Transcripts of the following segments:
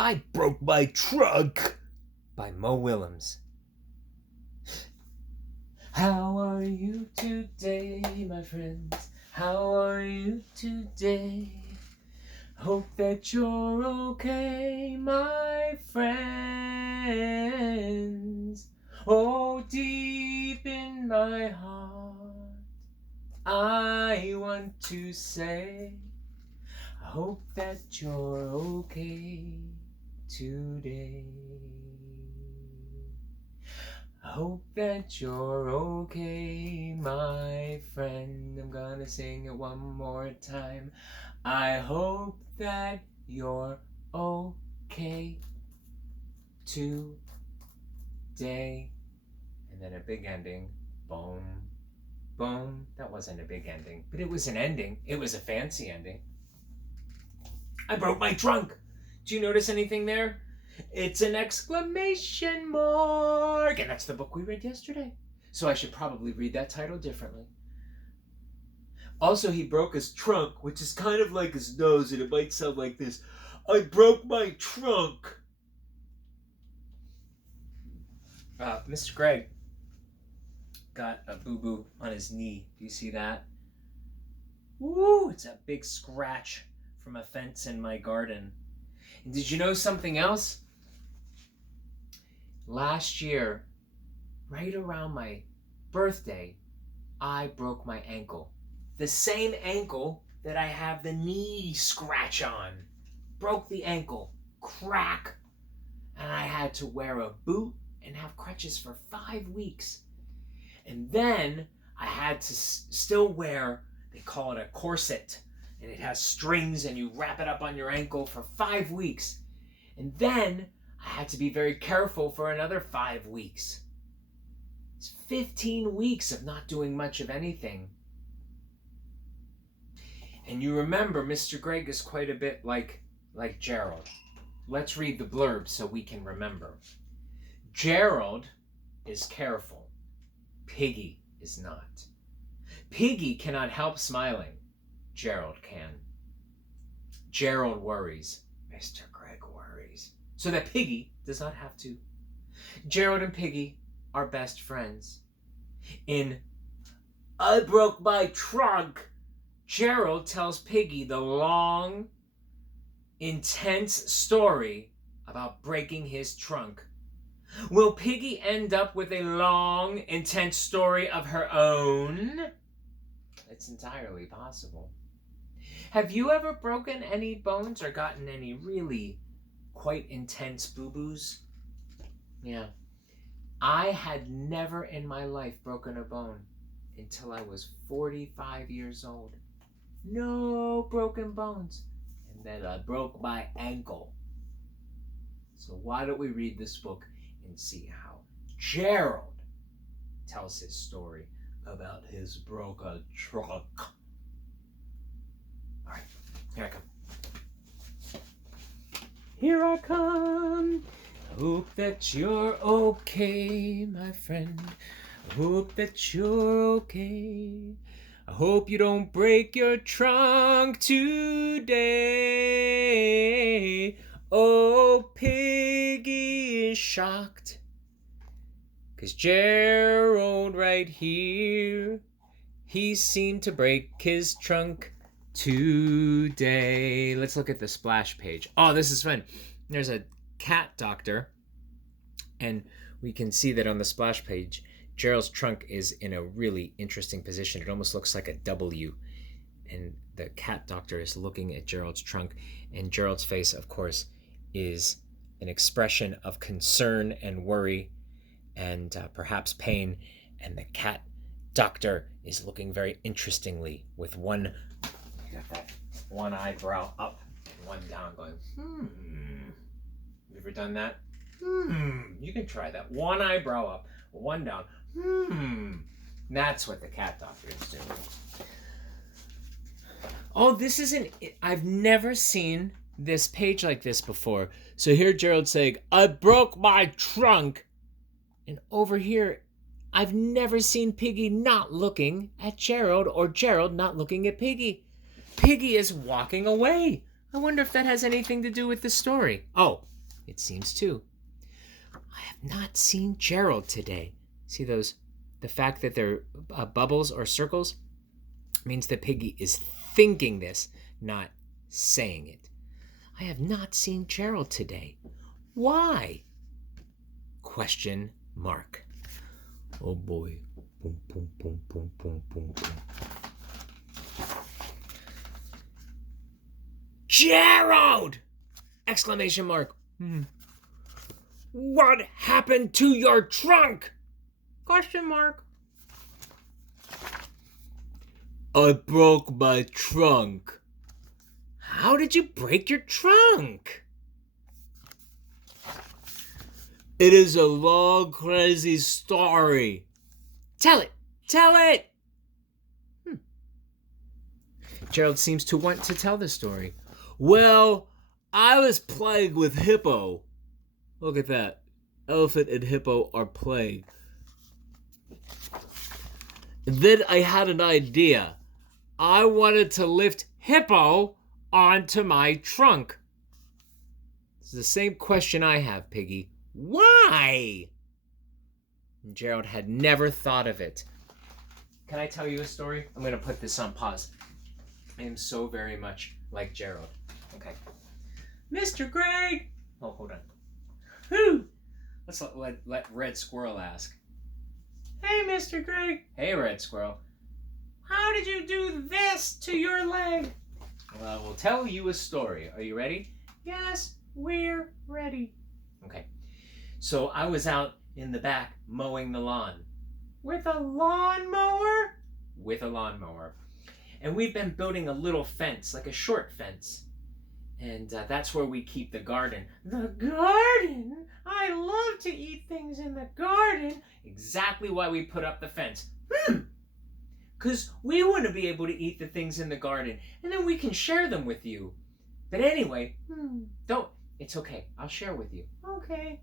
I broke my trunk by Mo Willems. How are you today, my friends? How are you today? Hope that you're okay, my friends. Oh, deep in my heart, I want to say, I hope that you're okay today. I hope that you're okay, my friend. I'm gonna sing it one more time. I hope that you're okay today. And then a big ending. Boom, boom. That wasn't a big ending, but it was an ending. It was a fancy ending. I broke my trunk. Do you notice anything there? It's an exclamation mark. And that's the book we read yesterday. So I should probably read that title differently. Also, he broke his trunk, which is kind of like his nose, and it might sound like this. I broke my trunk. Mr. Greg got a boo-boo on his knee. Do you see that? Woo! It's a big scratch from a fence in my garden. And did you know something else? Last year, right around my birthday, I broke my ankle. The same ankle that I have the knee scratch on. Broke the ankle. Crack. And I had to wear a boot and have crutches for 5 weeks. And then I had to still wear, they call it a corset, and it has strings and you wrap it up on your ankle for 5 weeks. And then I had to be very careful for another 5 weeks. It's 15 weeks of not doing much of anything. And you remember Mr. Greg is quite a bit like Gerald. Let's read the blurb so we can remember. Gerald is careful. Piggy is not. Piggy cannot help smiling. Gerald can. Gerald worries. Mr. Greg worries. So that Piggy does not have to. Gerald and Piggy are best friends. In I Broke My Trunk, Gerald tells Piggy the long, intense story about breaking his trunk. Will Piggy end up with a long, intense story of her own? It's entirely possible. Have you ever broken any bones or gotten any really quite intense boo-boos? Yeah. I had never in my life broken a bone until I was 45 years old. No broken bones. And then I broke my ankle. So why don't we read this book and see how Gerald tells his story about his broken trunk. All right, here I come. Here I come. Hope that you're okay, my friend. Hope that you're okay. I hope you don't break your trunk today. Oh, Piggy is shocked, 'cause Gerald right here, he seemed to break his trunk today. Let's look at the splash page. Oh, this is fun. There's a cat doctor, and we can see that on the splash page, Gerald's trunk is in a really interesting position. It almost looks like a W. And the cat doctor is looking at Gerald's trunk, and Gerald's face, of course, is an expression of concern and worry and perhaps pain. And the cat doctor is looking very interestingly with one eyebrow up and one down, going, You ever done that? You can try that. One eyebrow up, one down. That's what the cat doctor is doing. Oh, this isn't... I've never seen this page like this before. So here Gerald's saying, I broke my trunk. And over here, I've never seen Piggy not looking at Gerald or Gerald not looking at Piggy. Piggy is walking away I wonder if that has anything to do with the story. Oh, it seems to. I have not seen Gerald today. See those? The fact that they're bubbles or circles means that Piggy is thinking this, not saying it. I have not seen Gerald today. Why? Question mark. Oh boy. Boom, boom, boom, boom, boom, boom, boom. Gerald! Exclamation mark. What happened to your trunk? Question mark. I broke my trunk. How did you break your trunk? It is a long, crazy story. Tell it! Tell it! Gerald seems to want to tell the story. Well, I was plagued with hippo. Look at that. Elephant and hippo are playing. And then I had an idea. I wanted to lift hippo onto my trunk. It's the same question I have, Piggy. Why? And Gerald had never thought of it. Can I tell you a story? I'm going to put this on pause. I am so very much like Gerald. Okay. Mr. Greg! Oh, hold on. Whew! Let's let Red Squirrel ask. Hey, Mr. Greg. Hey, Red Squirrel. How did you do this to your leg? Well, I will tell you a story. Are you ready? Yes, we're ready. Okay. So I was out in the back mowing the lawn. With a lawnmower? With a lawnmower. And we've been building a little fence, like a short fence. And that's where we keep the garden. The garden? I love to eat things in the garden. Exactly why we put up the fence. Because we want to be able to eat the things in the garden. And then we can share them with you. But anyway, don't. It's okay. I'll share with you. Okay.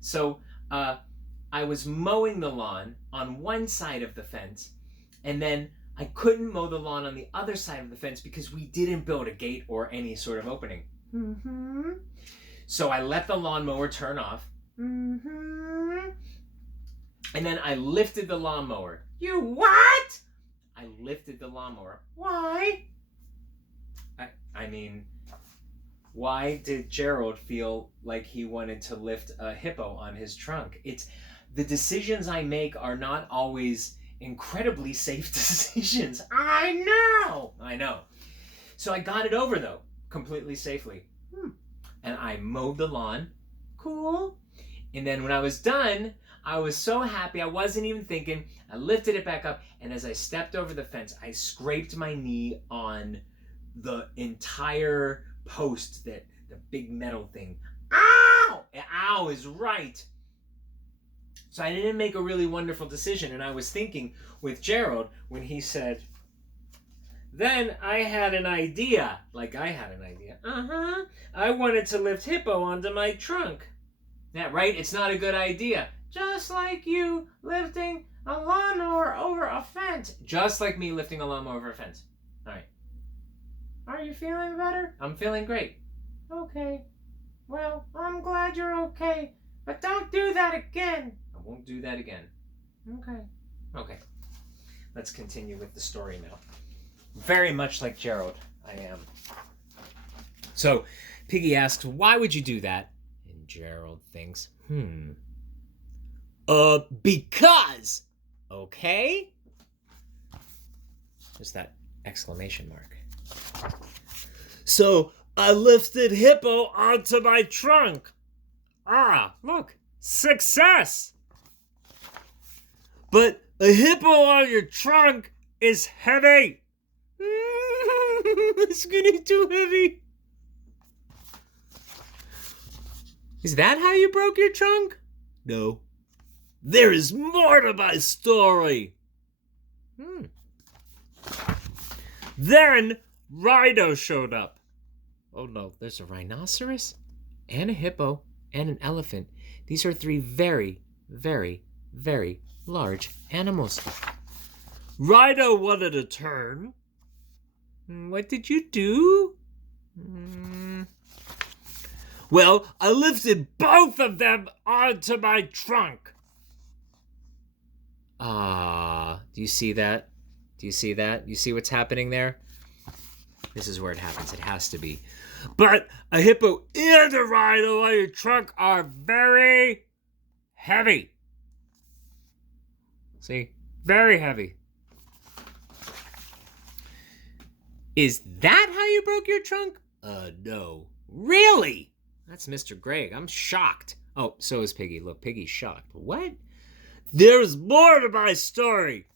So I was mowing the lawn on one side of the fence. And then I couldn't mow the lawn on the other side of the fence because we didn't build a gate or any sort of opening. So I let the lawnmower turn off. And then I lifted the lawnmower. You what? I lifted the lawnmower. Why? I mean, why did Gerald feel like he wanted to lift a hippo on his trunk? It's the decisions I make are not always incredibly safe decisions. I know. So I got it over though, completely safely. And I mowed the lawn. Cool. And then when I was done, I was so happy. I wasn't even thinking. I lifted it back up, and as I stepped over the fence, I scraped my knee on the entire post, that the big metal thing. Ow! Ow is right. So I didn't make a really wonderful decision, and I was thinking with Gerald when he said, then I had an idea. Like I had an idea. I wanted to lift hippo onto my trunk. Yeah, right? It's not a good idea. Just like you lifting a lawnmower over a fence. Just like me lifting a lawnmower over a fence. All right. Are you feeling better? I'm feeling great. Okay. Well, I'm glad you're okay. But don't do that again. I won't do that again. Okay. Let's continue with the story now. Very much like Gerald, I am. So, Piggy asks, why would you do that? And Gerald thinks, because! Okay? There's that exclamation mark. So, I lifted hippo onto my trunk. Ah, look, success! But a hippo on your trunk is heavy. It's getting too heavy. Is that how you broke your trunk? No. There is more to my story. Then Rhino showed up. Oh no, there's a rhinoceros and a hippo and an elephant. These are three very, very, very large animals. Rhino wanted a turn. What did you do? Well, I lifted both of them onto my trunk. Do you see that? Do you see that? You see what's happening there? This is where it happens. It has to be. But a hippo and a rhino on your trunk are very heavy. See? Very heavy. Is that how you broke your trunk? No. Really? That's Mr. Greg. I'm shocked. Oh, so is Piggy. Look, Piggy's shocked. What? There's more to my story.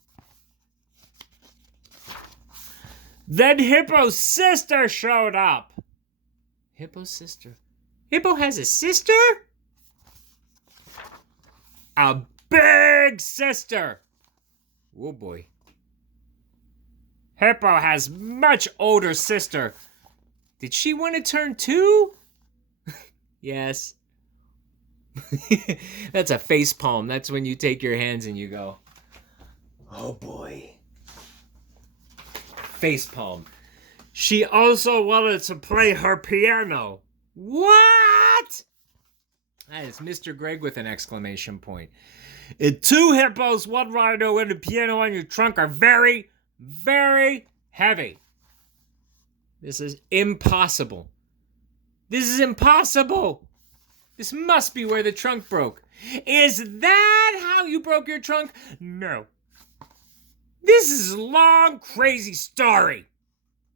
Then Hippo's sister showed up. Hippo's sister? Hippo has a sister? A big sister. Oh boy. Hippo has much older sister. Did she want to turn 2? Yes. That's a face palm. That's when you take your hands and you go, oh boy. Face palm. She also wanted to play her piano. What? That is Mr. Greg with an exclamation point. And 2 hippos, 1 rhino, and a piano on your trunk are very, very heavy. This is impossible. This is impossible. This must be where the trunk broke. Is that how you broke your trunk? No. This is a long, crazy story.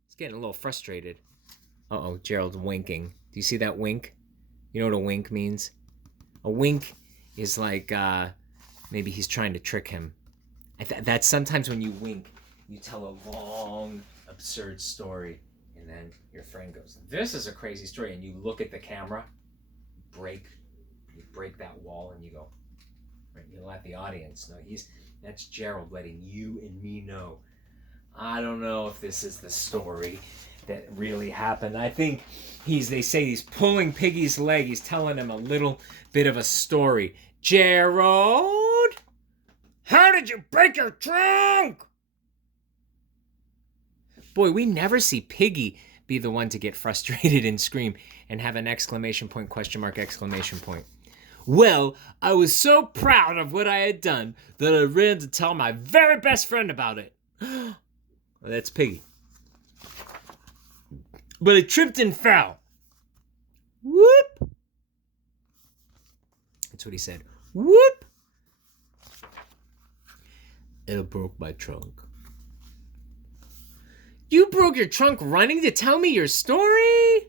He's getting a little frustrated. Uh-oh, Gerald's winking. Do you see that wink? You know what a wink means? A wink is like, maybe he's trying to trick him. That's sometimes when you wink, you tell a long, absurd story, and then your friend goes, this is a crazy story, and you look at the camera, you break that wall, and you go, right? You let the audience know. That's Gerald letting you and me know. I don't know if this is the story that really happened. I think they say he's pulling Piggy's leg. He's telling him a little bit of a story. Gerald, how did you break your trunk? Boy, we never see Piggy be the one to get frustrated and scream and have an exclamation point, question mark, exclamation point. Well, I was so proud of what I had done that I ran to tell my very best friend about it. Well, that's Piggy. But I tripped and fell. Whoop! That's what he said. Whoop! And it broke my trunk. You broke your trunk running to tell me your story?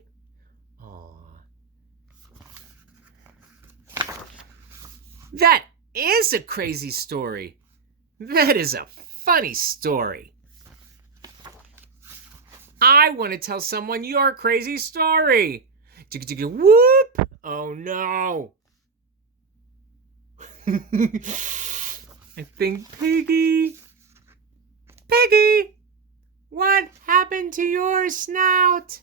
That is a crazy story. That is a funny story. I want to tell someone your crazy story. Whoop! Oh no. I think Piggy, what happened to your snout?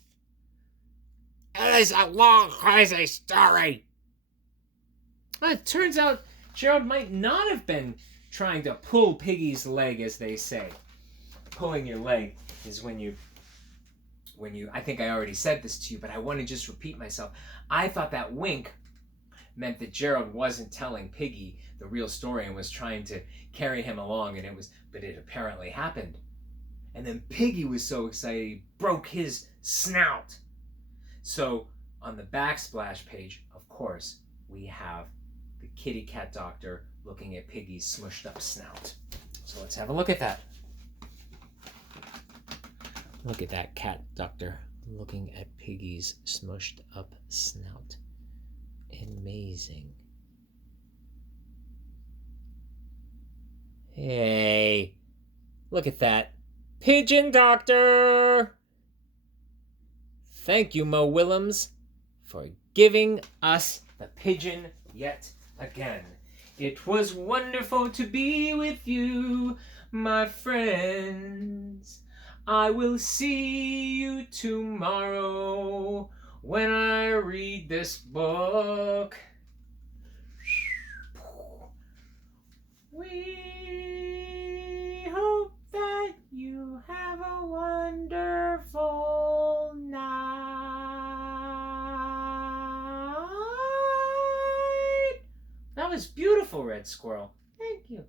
It is a long, crazy story. It turns out Gerald might not have been trying to pull Piggy's leg, as they say. Pulling your leg is when you, I think I already said this to you, but I want to just repeat myself. I thought that wink meant that Gerald wasn't telling Piggy the real story and was trying to carry him along, but it apparently happened. And then Piggy was so excited he broke his snout. So on the backsplash page, of course, we have the kitty cat doctor looking at Piggy's smushed up snout. So let's have a look at that. Look at that cat doctor looking at Piggy's smushed up snout. Amazing. Hey, look at that. Pigeon doctor! Thank you, Mo Willems, for giving us the pigeon yet again. It was wonderful to be with you, my friends. I will see you tomorrow when I read this book. We hope that you have a wonderful night. was beautiful, Red Squirrel. Thank you.